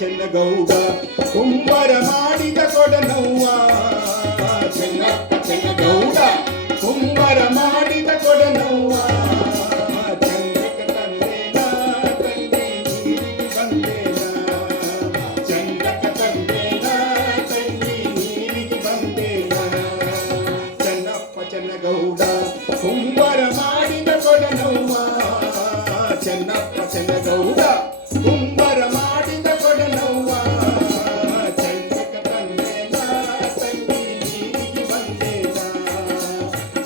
ಚೆನ್ನ ಗೌಡ ಕುಂಬರ ಮಾಡಿದ ಕೊಡನವ್ವ ಚೆನ್ನ ಚೆನ್ನ ಗೌಡ ಕುಂಬರ ಮಾಡಿದ ಕೊಡನವ್ವ ಕುಂಬರ ಮಾಡಿದ ಕೊಡನವ್ವ ಚೆನ್ನಪ್ಪ ಚೆನ್ನ ಗೌಡ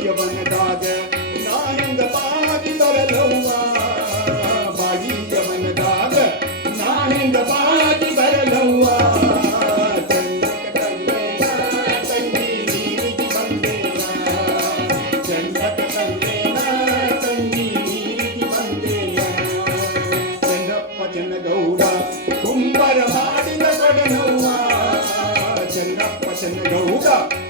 ಬಾಗಿಯವನದಾಗ ನಾನಂದ ಪಾಗಿ ಬರಲವ್ವ ಬಾಗಿಯವನದಾಗ ನಾನಂದ ಪಾಗಿ ಬರಲವ್ವ ಚೆನ್ನಗೌಡ ಕುಂಬರ ಮಾಡಿದ ಕಡನವ್ವ ಚೆನ್ನಪ್ಪ ಚೆನ್ನಗೌಡ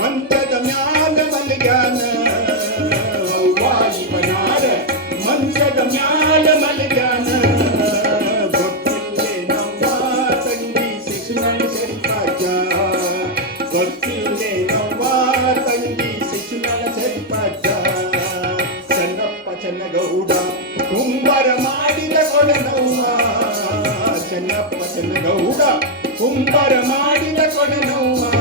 ಗೌಡ ಕುಂಬರ ಮಾಡಿದ ಕೊಡನವ್ವ